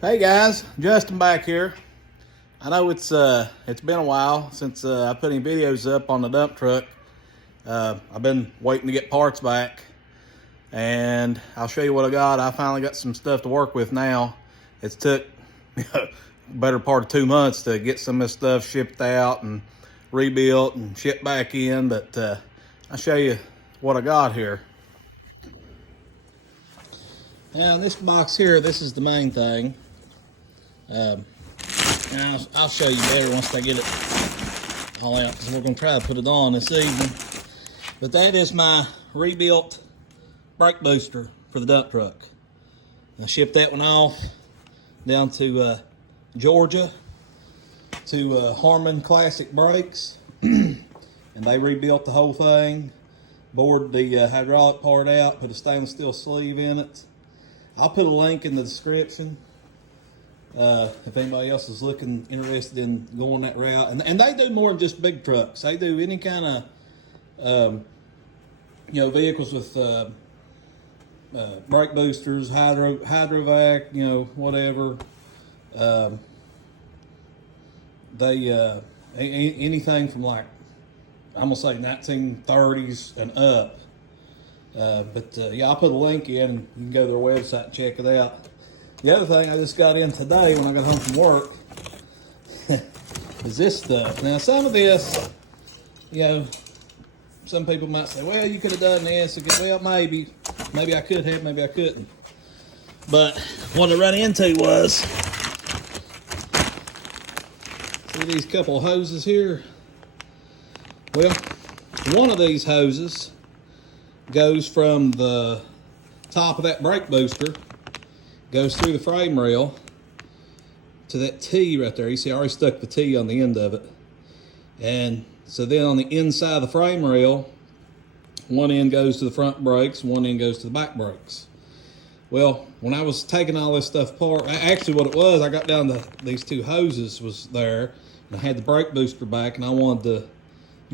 Hey guys, Justin back here. I know it's been a while since I put any videos up on the dump truck. I've been waiting to get parts back, and I'll show you what I got. I finally got some stuff to work with now. It's took better part of 2 months to get some of this stuff shipped out and rebuilt and shipped back in, but I'll show you what I got here. Now in this box here, this is the main thing. And I'll show you better once I get it all out, because we're going to try to put it on this evening. But that is my rebuilt brake booster for the dump truck. I shipped that one off down to Georgia to Harmon Classic Brakes, and they rebuilt the whole thing, bored the hydraulic part out, put a stainless steel sleeve in it. I'll put a link in the description if anybody else is interested in going that route. And they do more than just big trucks. They do any kind of vehicles with brake boosters, hydrovac, whatever. They anything from, like, I'm gonna say 1930s and up. Yeah, I'll put a link in, and you can go to their website and check it out. The other thing I just got in today when I got home from work is this stuff. Now, some of this, some people might say, well, you could have done this. Well, maybe I could have, maybe I couldn't. But what I ran into was, see these couple of hoses here? Well, one of these hoses goes from the top of that brake booster, goes through the frame rail to that T right there. You see I already stuck the T on the end of it. And so then on the inside of the frame rail, one end goes to the front brakes, one end goes to the back brakes. Well, when I was taking all this stuff apart, actually what it was, I got down to these two hoses was there, and I had the brake booster back, and I wanted to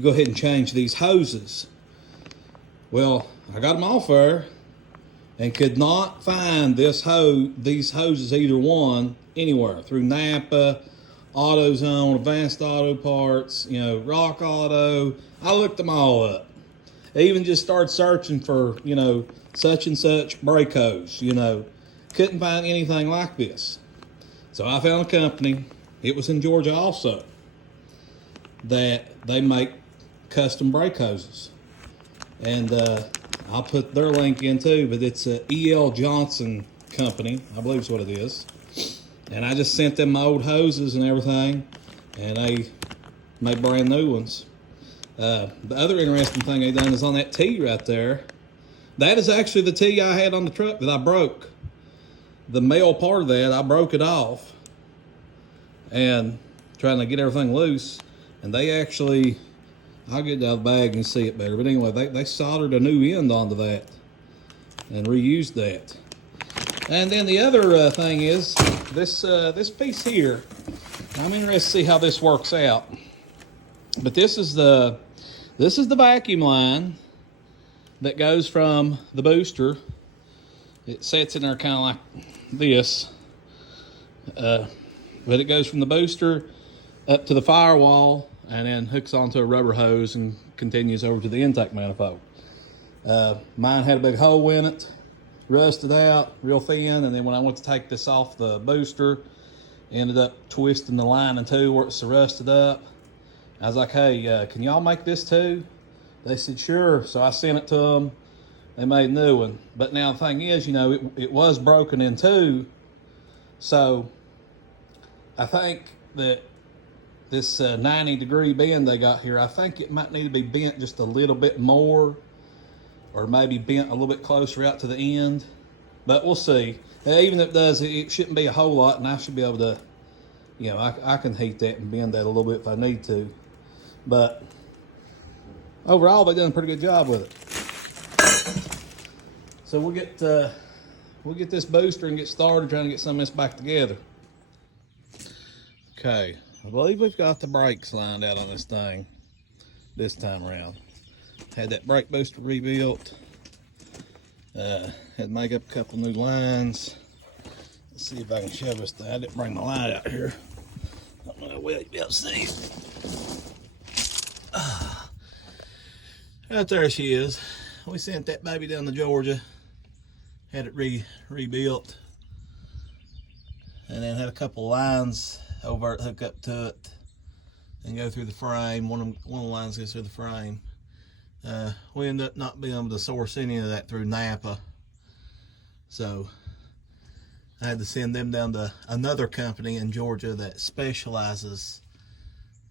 go ahead and change these hoses. Well, I got them off there and could not find these hoses, either one, anywhere. Through Napa, AutoZone, Advanced Auto Parts, Rock Auto. I looked them all up. I even just started searching for, such and such brake hose, Couldn't find anything like this. So I found a company, it was in Georgia also, that they make custom brake hoses. And I'll put their link in too, but it's a E.L. Johnson company, I believe is what it is. And I just sent them my old hoses and everything, and they made brand new ones. The other interesting thing they done is on that T right there. That is actually the T I had on the truck that I broke. The male part of that, I broke it off and trying to get everything loose, and they actually, I'll get it out of the bag and see it better. But anyway, they soldered a new end onto that and reused that. And then the other thing is this piece here. I'm interested to see how this works out. But this is the vacuum line that goes from the booster. It sits in there kind of like this, but it goes from the booster up to the firewall, and then hooks onto a rubber hose and continues over to the intake manifold. Mine had a big hole in it, rusted out real thin, and then when I went to take this off the booster, ended up twisting the lining too where it's so rusted up. I was like, hey, can y'all make this too? They said, sure. So I sent it to them. They made a new one. But now the thing is, it was broken in two. So I think that this 90-degree bend they got here, I think it might need to be bent just a little bit more, or maybe bent a little bit closer out to the end. But we'll see. Even if it does, it shouldn't be a whole lot, and I should be able to, I can heat that and bend that a little bit if I need to. But overall, they've done a pretty good job with it. So we'll get this booster and get started trying to get some of this back together. Okay, I believe we've got the brakes lined out on this thing this time around. Had that brake booster rebuilt. Had to make up a couple new lines. Let's see if I can show this thing. I didn't bring my light out here. I don't know how well you'll be able to see. Right there she is. We sent that baby down to Georgia. Had it rebuilt. And then had a couple lines over it hook up to it and go through the frame. One of the lines goes through the frame. We ended up not being able to source any of that through Napa. So I had to send them down to another company in Georgia that specializes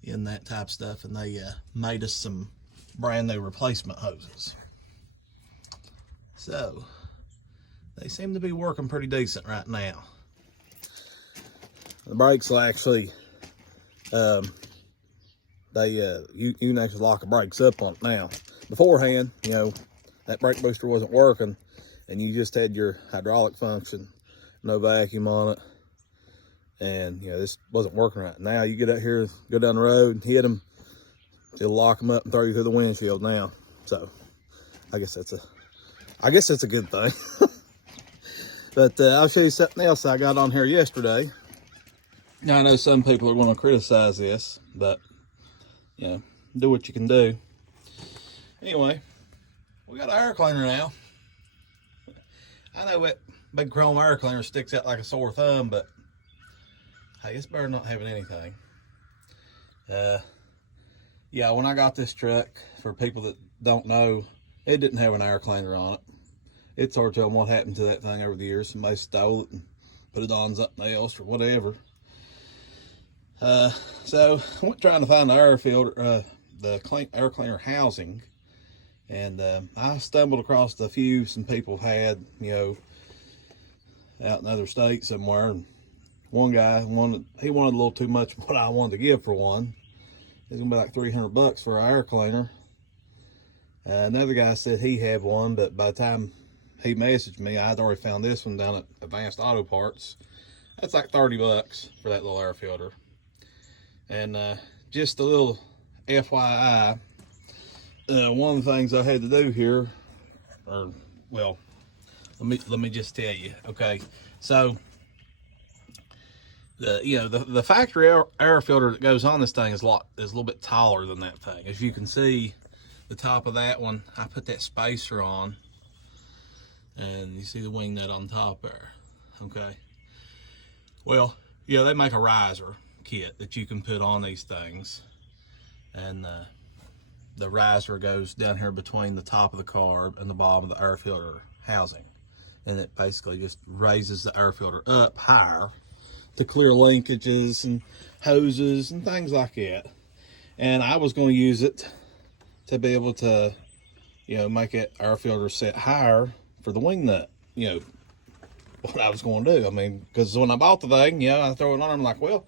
in that type of stuff, and they made us some brand new replacement hoses. So they seem to be working pretty decent right now. The brakes will actually, you can actually lock the brakes up on it now. Beforehand, you know, that brake booster wasn't working, and you just had your hydraulic function, no vacuum on it, and you know this wasn't working right. Now you get out here, go down the road, hit them, it'll lock them up and throw you through the windshield now. So I guess that's a good thing. But I'll show you something else I got on here yesterday. Now I know some people are going to criticize this, but you know, do what you can do. Anyway, we got an air cleaner now. I know that big chrome air cleaner sticks out like a sore thumb, but hey, it's better than not having anything. Yeah, when I got this truck, for people that don't know, it didn't have an air cleaner on it. It's hard to tell them what happened to that thing over the years. Somebody stole it and put it on something else or whatever. So I went trying to find the air filter, the air cleaner housing, and I stumbled across a few some people had, you know, out in other states somewhere. And one guy wanted a little too much what I wanted to give for one. It's gonna be like $300 for an air cleaner. Another guy said he had one, but by the time he messaged me, I'd already found this one down at Advanced Auto Parts. That's like $30 for that little air filter. And just a little FYI, one of the things I had to do here, or well, let me just tell you. Okay, so the factory air filter that goes on this thing is a little bit taller than that thing. As you can see, the top of that one, I put that spacer on, and you see the wing nut on top there. Okay, well, yeah, they make a riser kit that you can put on these things, and the riser goes down here between the top of the carb and the bottom of the air filter housing, and it basically just raises the air filter up higher to clear linkages and hoses and things like that. And I was going to use it to be able to, you know, make that air filter set higher for the wing nut, you know, what I was going to do. I mean, because when I bought the thing, you know, I throw it on, I'm like, well,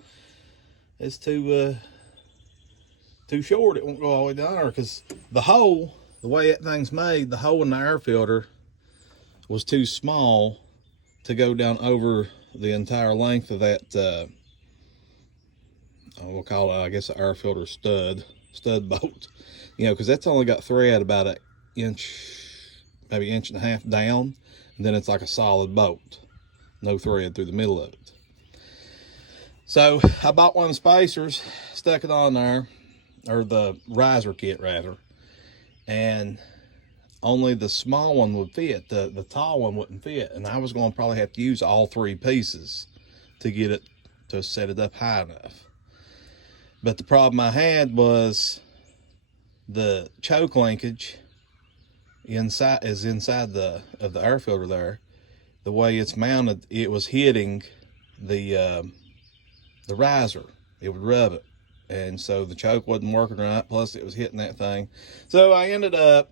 it's too short, it won't go all the way down there, because the hole, the way that thing's made, the hole in the air filter was too small to go down over the entire length of that, we'll call it, I guess, an air filter stud bolt, you know, because that's only got thread about an inch, maybe inch and a half down, and then it's like a solid bolt, no thread through the middle of it. So I bought one of the spacers, stuck it on there, or the riser kit rather, and only the small one would fit. The tall one wouldn't fit, and I was going to probably have to use all three pieces to get it to set it up high enough. But the problem I had was the choke linkage inside the air filter there. The way it's mounted, it was hitting the riser. It would rub it, and so the choke wasn't working right, plus it was hitting that thing. So I ended up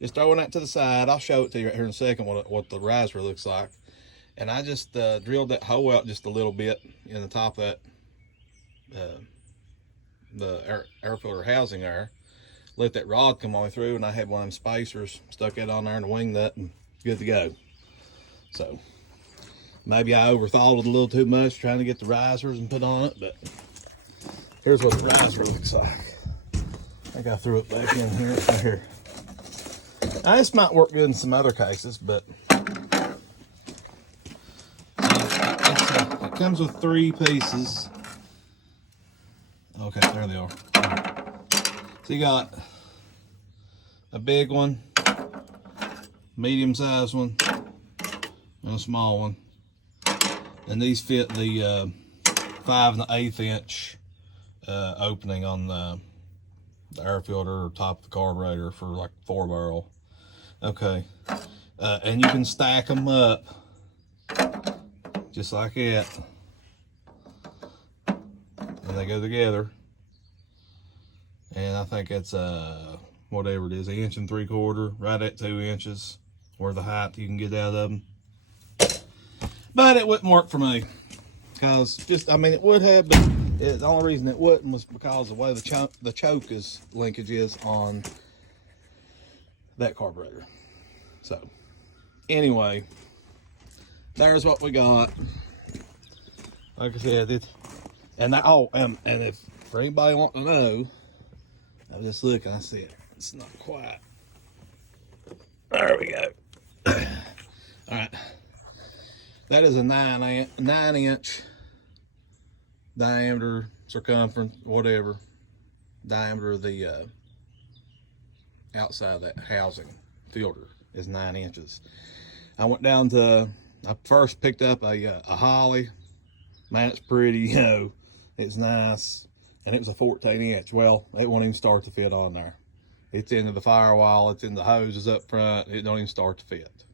just throwing that to the side. I'll show it to you right here in a second what the riser looks like. And I just drilled that hole out just a little bit in the top of that the air filter housing there, let that rod come all the way through, and I had one of them spacers, stuck it on there in the wing nut, and good to go. So maybe I overthought it a little too much trying to get the risers and put on it, but here's what the riser looks like. I think I threw it back in here, right here. Now, this might work good in some other cases, but comes with 3 pieces. Okay, there they are. So you got a big one, medium-sized one, and a small one. And these fit the 5 1/8 inch opening on the air filter or top of the carburetor for like 4-barrel. Okay, and you can stack them up just like that, and they go together. And I think it's whatever it is, 1 3/4 inch, right at 2 inches, or the height you can get out of them. But it wouldn't work for me, because I mean, it would have, but the only reason it wouldn't was because of the way the choke linkage is on that carburetor. So anyway, there's what we got. Like I said, and if for anybody wanting to know, I was just looking, I see it's not quite. There we go. All right, that is a 9 inch diameter, circumference, whatever diameter of the outside of that housing filter is 9 inches. I went down to, I first picked up a Holly. Man, it's pretty, you know, it's nice, and it was a 14 inch. Well, it won't even start to fit on there. It's into the firewall, it's in the hoses up front, it don't even start to fit.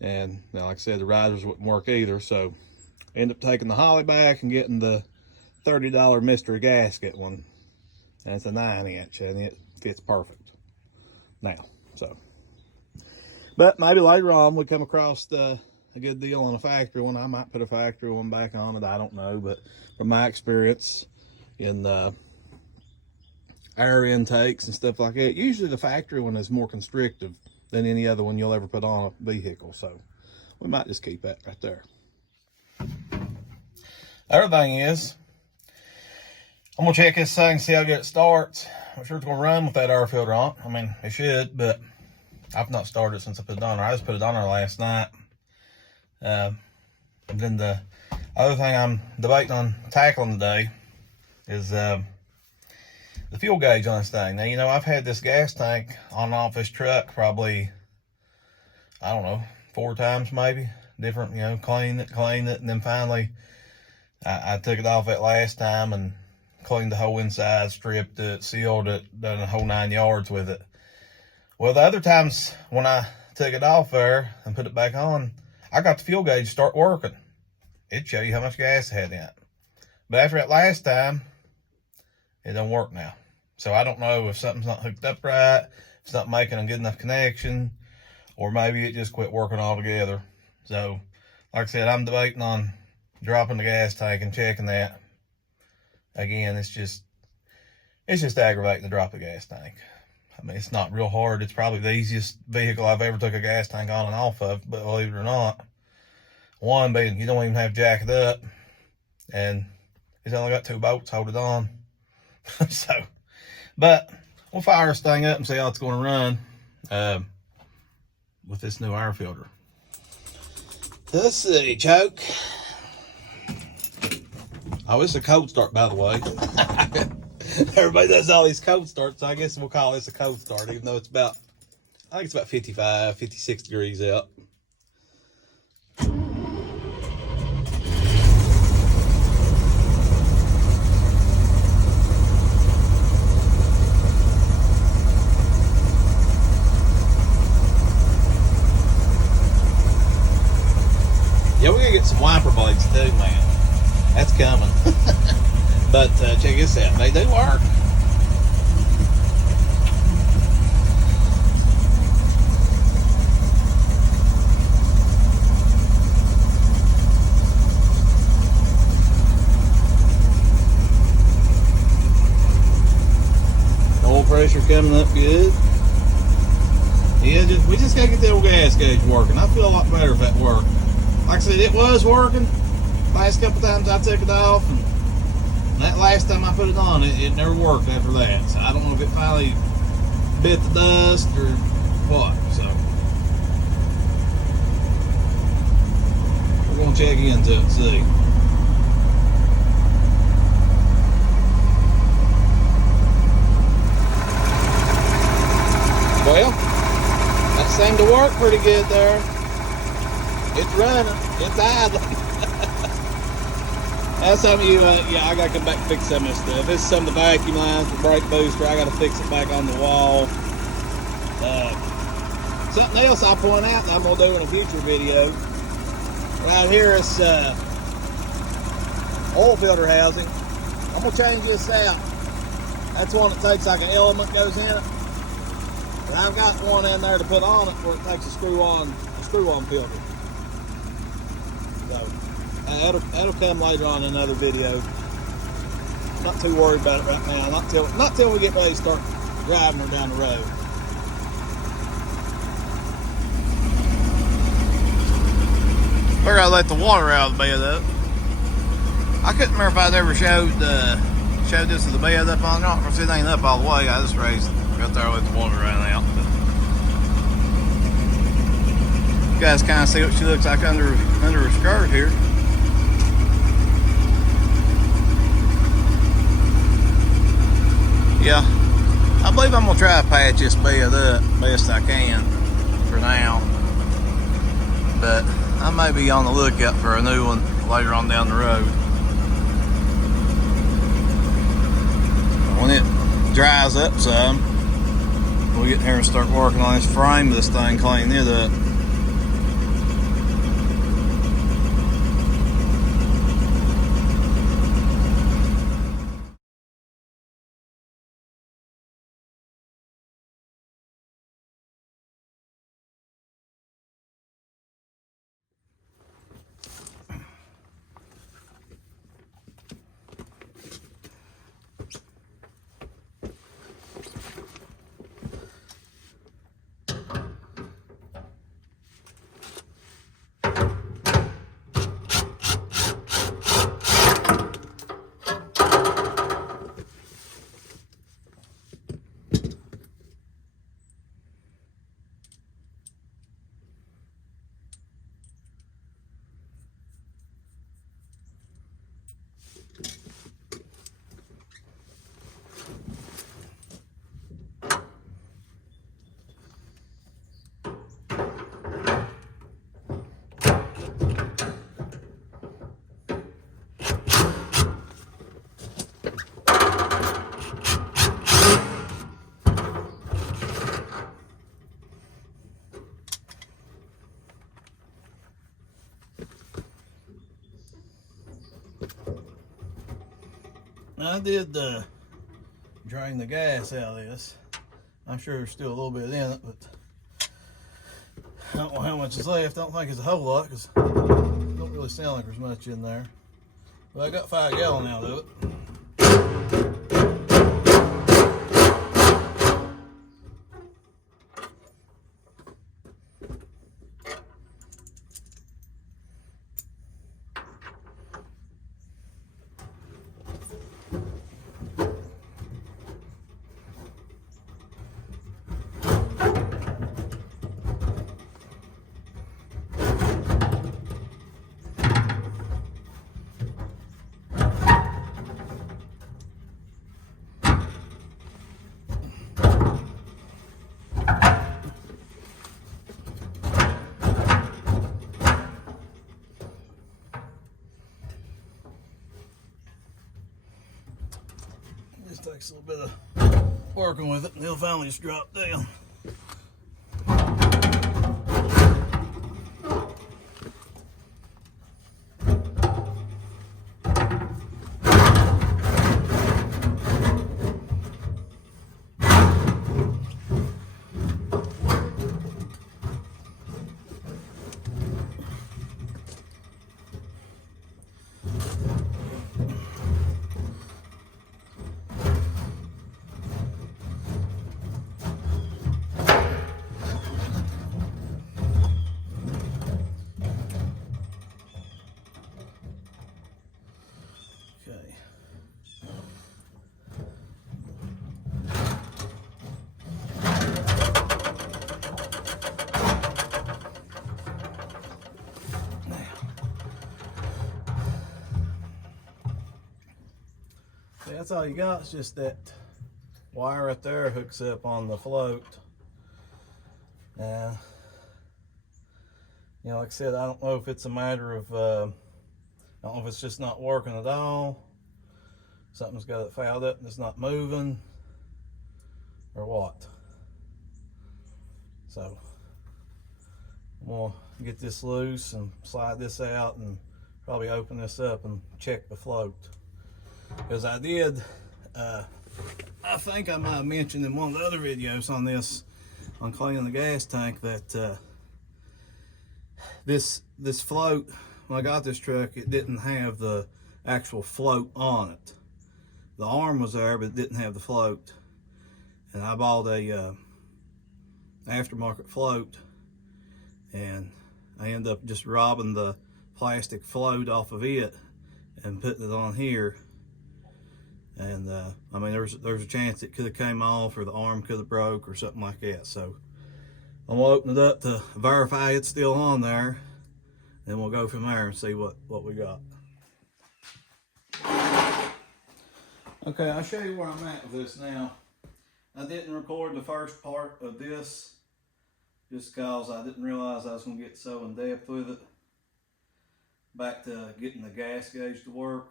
And now, like I said, the risers wouldn't work either, so ended up taking the Holly back and getting the $30 mystery gasket one, and it's a 9 inch, and it fits perfect now. So, but maybe later on we come across a good deal on a factory one. I might put a factory one back on it, I don't know. But from my experience in air intakes and stuff like that, usually the factory one is more constrictive than any other one you'll ever put on a vehicle. So we might just keep that right there. Other thing is, I'm gonna check this thing, see how good it starts. I'm sure it's gonna run with that air filter on. I mean, it should, but I've not started it since I put it on there. I just put it on there last night. And then the other thing I'm debating on tackling today is the fuel gauge on this thing. Now, you know, I've had this gas tank on and off this truck probably, I don't know, 4 times maybe. Different, you know, cleaned it, and then finally I took it off that last time and cleaned the whole inside, stripped it, sealed it, done the whole 9 yards with it. Well, the other times when I took it off there and put it back on, I got the fuel gauge start working. It'd show you how much gas it had in it. But after that last time, it don't work now. So I don't know if something's not hooked up right, if it's not making a good enough connection, or maybe it just quit working altogether. So, like I said, I'm debating on dropping the gas tank and checking that. Again, it's just aggravating to drop the gas tank. I mean, it's not real hard. It's probably the easiest vehicle I've ever took a gas tank on and off of, but believe it or not, one being you don't even have to jack it up, and it's only got 2 bolts holding it on. So, but we'll fire this thing up and see how it's going to run with this new air filter. Let's see, choke. Oh, it's a cold start, by the way. Everybody does all these cold starts, so I guess we'll call this a cold start, even though it's about, I think it's about 55, 56 degrees out. Yeah, we're gonna get some wiper blades too, man. That's coming. But check this out, they do work. Oil pressure coming up good. Yeah, we just gotta get the old gas gauge working. I feel a lot better if that worked. Like I said, it was working. Last couple times I took it off, and that last time I put it on, it never worked after that. So I don't know if it finally bit the dust or what. So we're gonna check into it and see. Well, that seemed to work pretty good there. It's running. It's idling. That's some of you, yeah, I gotta come back and fix some of this stuff. This is some of the vacuum lines for brake booster. I gotta fix it back on the wall. Something else I'll point out that I'm gonna do in a future video. Right here is oil filter housing. I'm gonna change this out. That's one that takes like an element goes in it. But I've got one in there to put on it where it takes a screw-on filter. So that'll come later on in another video. Not too worried about it right now. Not till we get ready to start driving her down the road. We're gonna let the water out of the bed up. I couldn't remember if I'd ever showed this with the bed up on it. Of course, it ain't up all the way. I just raised right there, let the water run out. But you guys kind of see what she looks like under her skirt here. Yeah, I believe I'm gonna try to patch this bed up best I can for now. But I may be on the lookout for a new one later on down the road. When it dries up some, we'll get in here and start working on this frame of this thing, clean it up. I did drain the gas out of this. I'm sure there's still a little bit in it, but I don't know how much is left. I don't think it's a whole lot because it don't really sound like there's much in there. But I got 5 gallons out of it. Just takes a little bit of working with it and it'll finally just drop down. See, that's all you got. It's just that wire right there hooks up on the float. Now, you know, like I said, I don't know if it's a matter of, I don't know if it's just not working at all. Something's got it fouled up and it's not moving, or what. So, I'm gonna get this loose and slide this out and probably open this up and check the float. Because I did, I think I might have mentioned in one of the other videos on this, on cleaning the gas tank, that this float, when I got this truck, it didn't have the actual float on it. The arm was there, but it didn't have the float. And I bought a aftermarket float, and I ended up just robbing the plastic float off of it and putting it on here. And I mean, there's a chance it could have came off, or the arm could have broke, or something like that. So I'm gonna open it up to verify it's still on there, and we'll go from there and see what we got. Okay, I'll show you where I'm at with this now. I didn't record the first part of this just because I didn't realize I was going to get so in depth with it. Back to getting the gas gauge to work.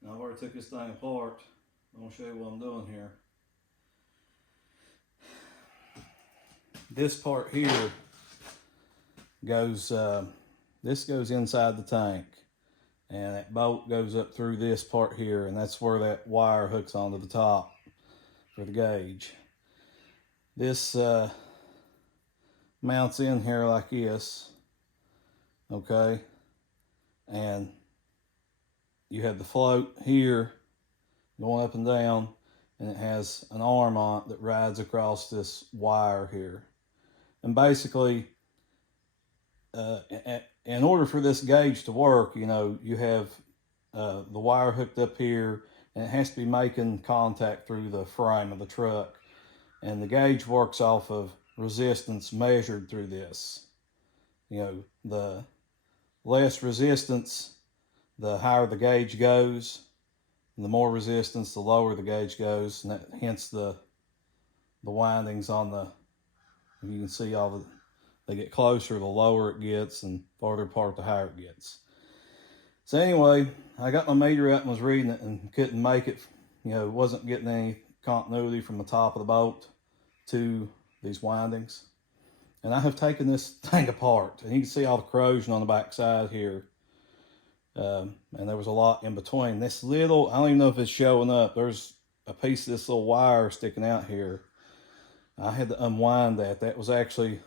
Now I've already took this thing apart. I'm going to show you what I'm doing here. This part here goes, this goes inside the tank. And that bolt goes up through this part here, and that's where that wire hooks onto the top for the gauge. This mounts in here like this, okay? And you have the float here going up and down, and it has an arm on it that rides across this wire here. And basically, in order for this gauge to work, you know, you have the wire hooked up here, and it has to be making contact through the frame of the truck. And the gauge works off of resistance measured through this. You know, the less resistance, the higher the gauge goes, and the more resistance, the lower the gauge goes, and that, hence the windings on the, you can see all the, they get closer, the lower it gets, and farther apart, the higher it gets. So anyway, I got my meter out and was reading it and couldn't make it, you know, wasn't getting any continuity from the top of the bolt to these windings. And I have taken this thing apart, and you can see all the corrosion on the back side here. And there was a lot in between. This little, I don't even know if it's showing up, there's a piece of this little wire sticking out here. I had to unwind that. That was actually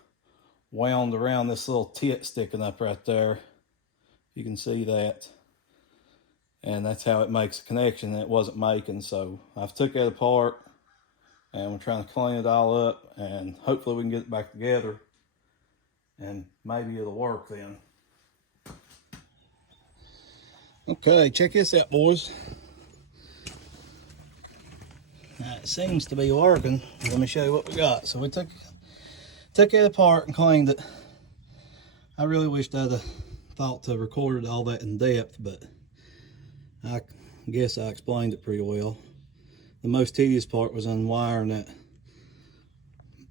wound around this little tit sticking up right there. You can see that. And that's how it makes a connection that it wasn't making. So I've took it apart, and we're trying to clean it all up, and hopefully we can get it back together, and maybe it'll work then. Okay, check this out, boys. Now, it seems to be working. Let me show you what we got. So we took it apart and cleaned it. I really wished I'd have thought to recorded all that in depth, but I guess I explained it pretty well. The most tedious part was unwiring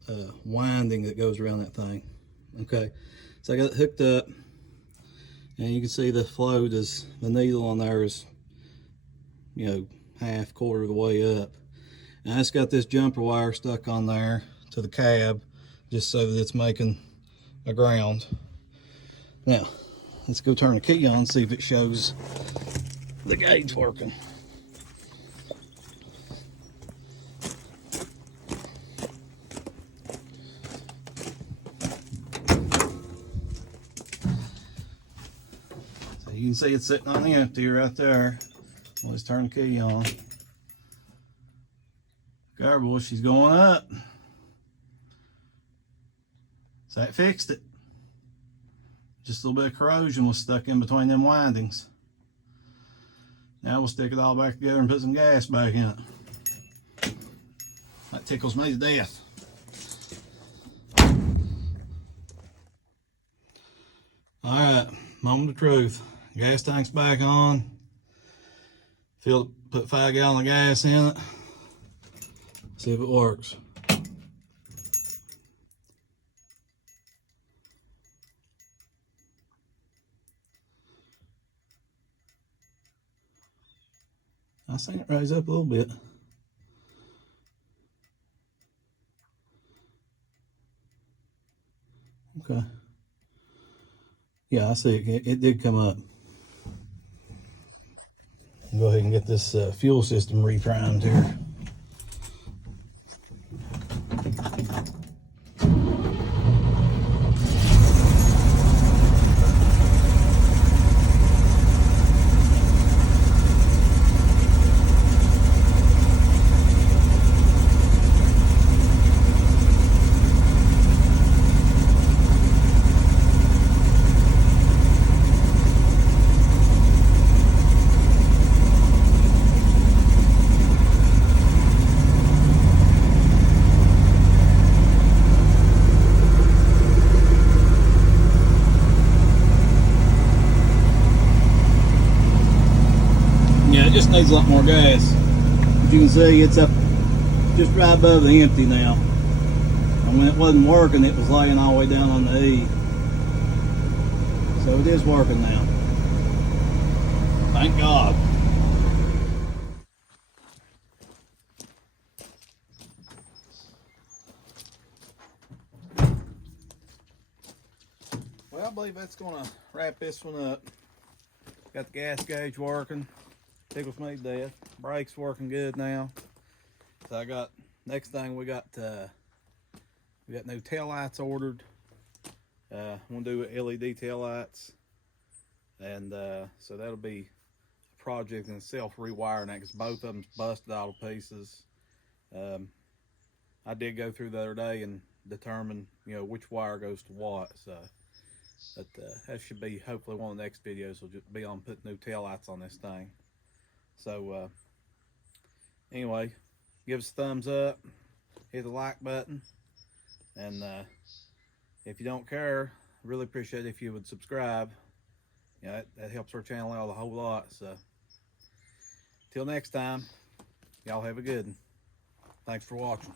that winding that goes around that thing. Okay, so I got it hooked up, and you can see the float is, the needle on there is, you know, half, quarter of the way up. And I just got this jumper wire stuck on there to the cab, just so that it's making a ground. Now, let's go turn the key on and see if it shows the gauge working. So you can see it's sitting on the empty right there. Let's turn the key on. Garble, she's going up. So that fixed it. Just a little bit of corrosion was stuck in between them windings. Now we'll stick it all back together and put some gas back in it. That tickles me to death. Alright, moment of truth. Gas tank's back on. Filled Put 5 gallon of gas in it. See if it works. I seen it raise up a little bit. Okay. Yeah, I see it. It did come up. Go ahead and get this fuel system reprimed here. Yeah, it just needs a lot more gas. As you can see, it's up just right above the empty now. And when it wasn't working, it was laying all the way down on the E. So it is working now. Thank God. Well, I believe that's going to wrap this one up. Got the gas gauge working. Tickles me to death. Brakes working good now. So I got, next thing we got new tail lights ordered. I'm gonna do LED tail lights, and so that'll be a project in itself, rewiring that, because both of them's busted all to pieces. I did go through the other day and determine, you know, which wire goes to what. So that should be hopefully one of the next videos. Will just be on putting new tail lights on this thing. So anyway, give us a thumbs up, hit the like button, and if you don't care, really appreciate it if you would subscribe. You know, that helps our channel out a whole lot. So till next time, y'all have a good one. Thanks for watching.